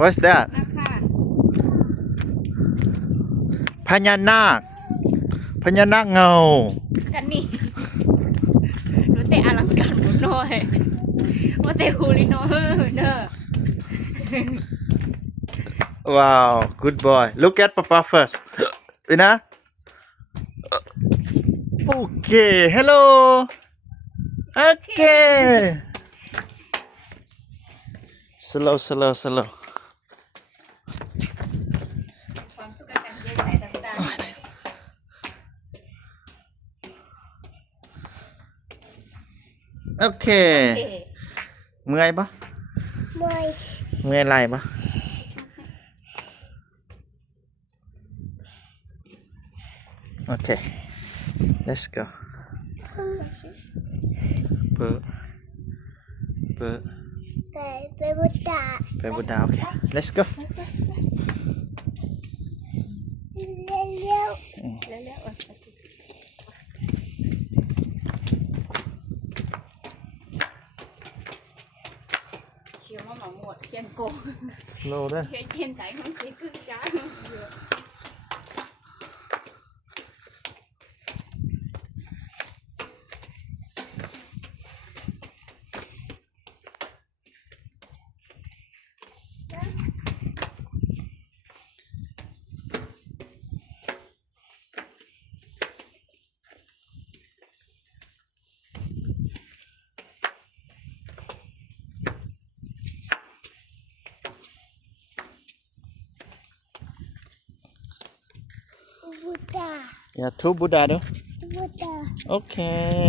What's that? พญานาคพญานาคเงากันนี่หนูเตะอลังการหมดหน่อยว่าเตะฮูลิโนเด้อ Wow, good boy. Look at Papa first. Ina? Okay, hello. Okay. Slow. ความสุขกันเย็นใจต่างๆ Okay. เมื่อยปะเมื่อยไหล่ปะOkay. Let's go. ไปบุตร ไปบุดา Okay. Let's go. เร็ว แล้วเชียวมาหมดเขียนโก Slow เด้อ เขียนไหนของเขียนคือจ้าบุตร Yeah, two Buddha เด้อ บุตร Okay.